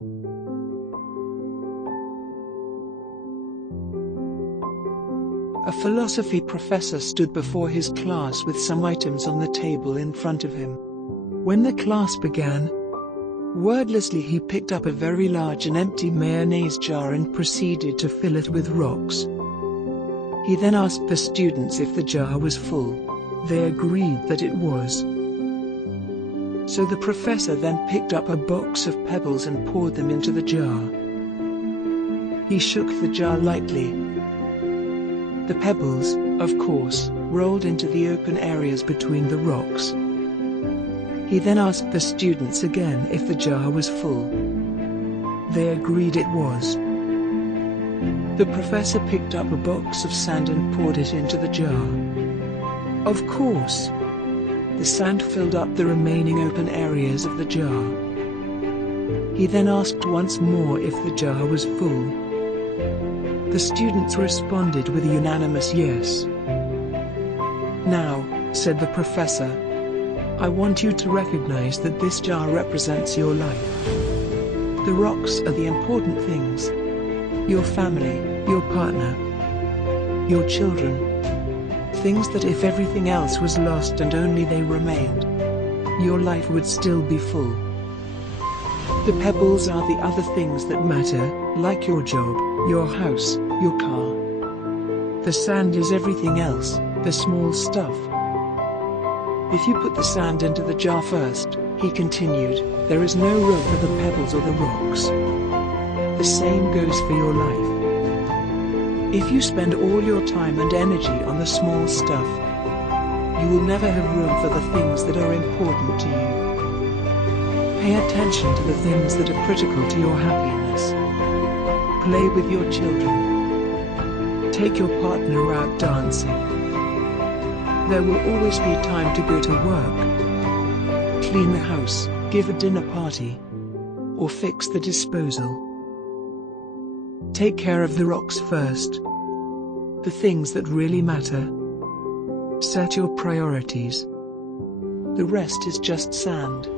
A philosophy professor stood before his class with some items on the table in front of him. When the class began, wordlessly he picked up a very large and empty mayonnaise jar and proceeded to fill it with rocks. He then asked the students if the jar was full. They agreed that it was. So the professor then picked up a box of pebbles and poured them into the jar. He shook the jar lightly. The pebbles, of course, rolled into the open areas between the rocks. He then asked the students again if the jar was full. They agreed it was. The professor picked up a box of sand and poured it into the jar. Of course, the sand filled up the remaining open areas of the jar. He then asked once more if the jar was full. The students responded with a unanimous yes. "Now," said the professor, "I want you to recognize that this jar represents your life. The rocks are the important things. Your family, your partner, your children. Things that if everything else was lost and only they remained, your life would still be full. The pebbles are the other things that matter, like your job, your house, your car. The sand is everything else, the small stuff. If you put the sand into the jar first," he continued, "there is no room for the pebbles or the rocks. The same goes for your life. If you spend all your time and energy on the small stuff, you will never have room for the things that are important to you. Pay attention to the things that are critical to your happiness. Play with your children. Take your partner out dancing. There will always be time to go to work, clean the house, give a dinner party, or fix the disposal. Take care of the rocks first, the things that really matter. Set your priorities. The rest is just sand."